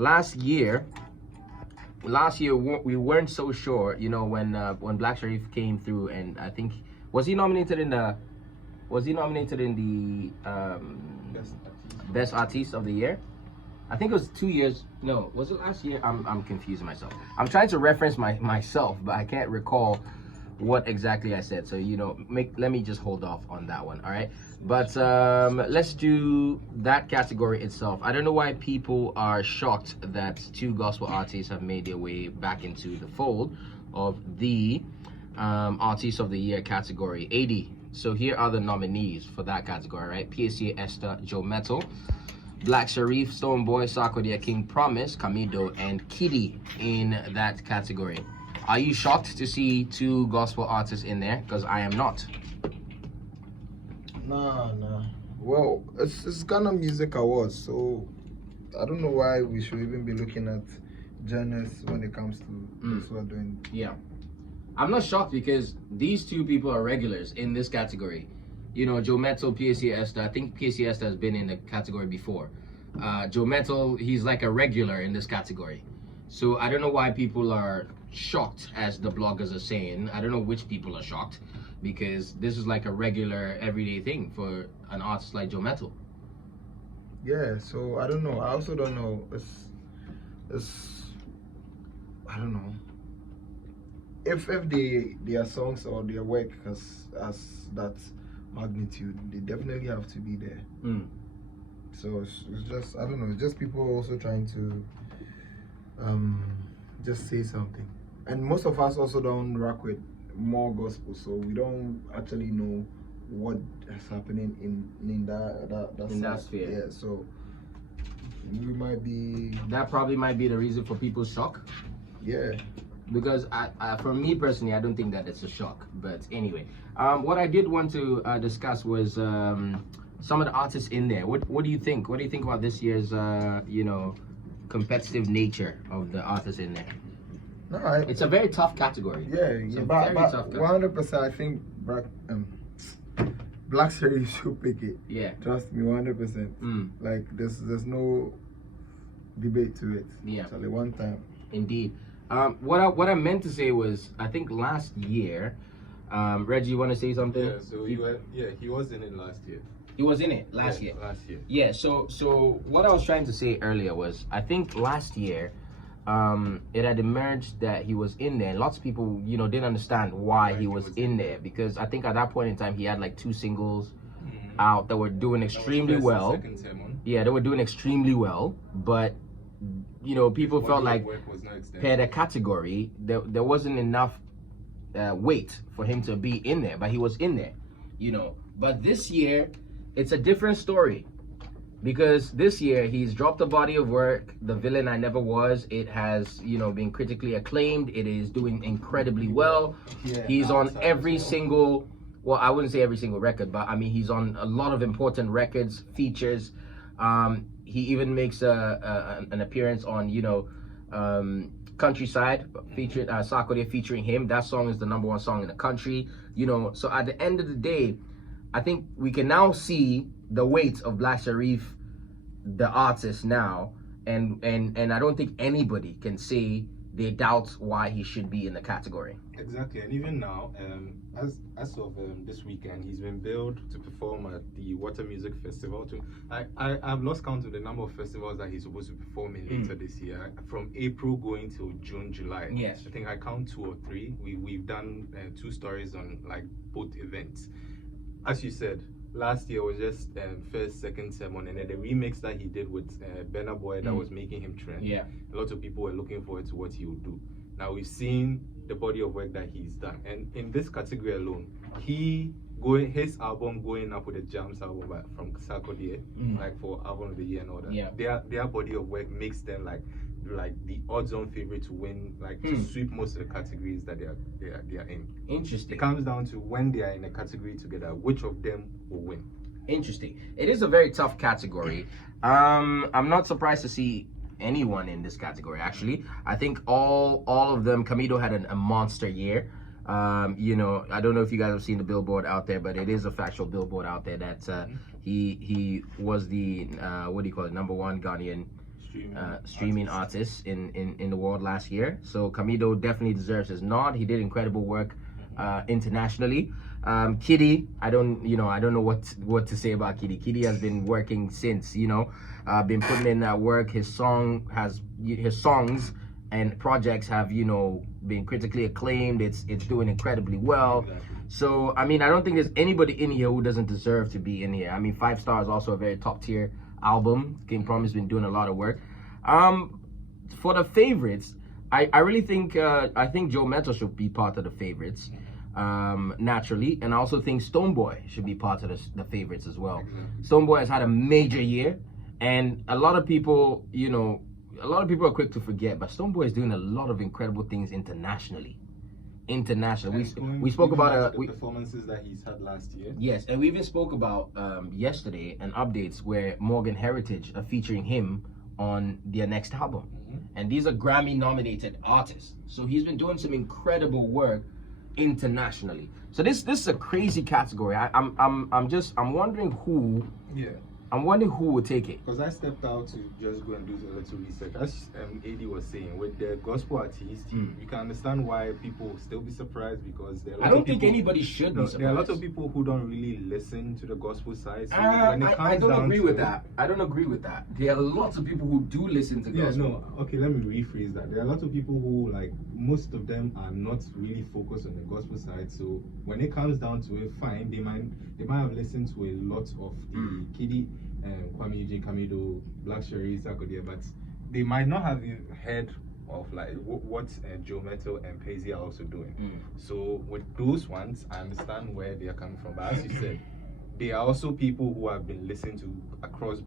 last year we weren't so sure, you know, when Black Sharif came through, and I think was he nominated in the best artist of the year? I think it was 2 years. No, was it last year? I'm confusing myself. I'm trying to reference myself, but I can't recall what exactly I said. So, you know, let me just hold off on that one. All right. But let's do that category itself. I don't know why people are shocked that 2 gospel artists have made their way back into the fold of the Artist of the Year category. 80. So here are the nominees for that category, right? PSA Esther, Joe Metal, Black Sharif, Stonebwoy, Sarkodie, King Promise, Camido, and Kitty in that category. Are you shocked to see 2 gospel artists in there? Because I am not. Nah. Well, it's Ghana Music Awards, so I don't know why we should even be looking at genres when it comes to those who are doing. Yeah. I'm not shocked because these 2 people are regulars in this category. You know, Joe Metal, PSA Esther. I think PSA Esther has been in the category before. Joe Metal, he's like a regular in this category. So I don't know why people are shocked, as the bloggers are saying. I don't know which people are shocked, because this is like a regular, everyday thing for an artist like Joe Metal. Yeah, so I don't know. I also don't know. It's I don't know. If their songs or their work has that magnitude, they definitely have to be there. So it's just, I don't know, it's just people also trying to just say something. And most of us also don't rock with more gospel, so we don't actually know what is happening in that sphere. Yeah, so we might be, that probably might be the reason for people's shock. Yeah. Because for me personally, I don't think that it's a shock. But anyway, what I did want to discuss was some of the artists in there. What do you think? What do you think about this year's you know, competitive nature of the artists in there? No, it's a very tough category. Yeah, but 100%. I think Black Sharif should pick it. Yeah, trust me, 100%. Like there's no debate to it. Yeah, it's only one time. Indeed. What I meant to say was, I think last year, Reggie, you want to say something? Yeah, so he was in it last year. He was in it last year. Last year. Yeah. So what I was trying to say earlier was, I think last year, it had emerged that he was in there. Lots of people, you know, didn't understand why he was in there, because I think at that point in time he had like 2 singles out that were doing extremely well. Yeah, they were doing extremely well, but you know, people felt like per the category there wasn't enough weight for him to be in there, but he was in there, you know. But this year it's a different story, because this year he's dropped a body of work, The Villain I Never Was. It has, you know, been critically acclaimed. It is doing incredibly well. He's on every single, well, I wouldn't say every single record, but I mean he's on a lot of important records, features. He even makes an appearance on, you know, Countryside, featured Sarkodie featuring him. That song is the #1 song in the country, you know. So at the end of the day, I think we can now see the weight of Black Sharif, the artist now, and I don't think anybody can say they doubt why he should be in the category. Exactly, and even now, as of this weekend, he's been billed to perform at the Water Music Festival. I've lost count of the number of festivals that he's supposed to perform in later this year, from April going till June, July. Yes, I think I count 2 or 3. We've done 2 stories on like both events. As you said, last year was just first, second sermon, and then the remix that he did with Burna Boy that was making him trend. Yeah, a lot of people were looking forward to what he would do. Now we've seen the body of work that he's done, and in this category alone, his album going up with the Jams album from Sarkodie, like for album of the year and all that. Yeah, their body of work makes them like the odds-on favorite to win, like to sweep most of the categories that they are in. Interesting. It comes down to when they are in a category together, which of them will win. Interesting. It is a very tough category. I'm not surprised to see anyone in this category, actually. I think all of them. Camido had a monster year. You know, I don't know if you guys have seen the billboard out there, but it is a factual billboard out there that he was the what do you call it, #1 Ghanaian streaming artists in the world last year. So Camido definitely deserves his nod. He did incredible work internationally. Kitty, I don't know what to say about Kitty. Kitty has been working since, been putting in that work. His songs and projects have, been critically acclaimed. It's doing incredibly well. Exactly. So, I mean, I don't think there's anybody in here who doesn't deserve to be in here. I mean, 5 Star is also a very top tier album. King Promise been doing a lot of work. For the favorites, I really think I think Joe Mettle should be part of the favorites, naturally, and I also think Stonebwoy should be part of the favorites as well. Exactly. Stonebwoy has had a major year, and a lot of people, are quick to forget, but Stonebwoy is doing a lot of incredible things internationally. We spoke about the performances that he's had last year. Yes, and we even spoke about yesterday and updates where Morgan Heritage are featuring him on their next album. And these are Grammy nominated artists. So he's been doing some incredible work internationally. So this is a crazy category. I'm wondering who would take it. Because I stepped out to just go and do a little research. As AD was saying, with the gospel artists, you can understand why people will still be surprised, because there are I don't think anybody should be surprised. There are a lot of people who don't really listen to the gospel side. So I don't agree with that. I don't agree with that. There are lots of people who do listen to gospel. Okay, let me rephrase that. There are a lot of people who, like, most of them are not really focused on the gospel side. So when it comes down to it, fine, they might have listened to a lot of the Kiddy, Kwame Eugene Kamido, Black Sherry, Sarkodie, but they might not have heard of like what Joe Mettle and Paisley are also doing. So with those ones, I understand where they are coming from. But as you said, there are also people who have been listening to across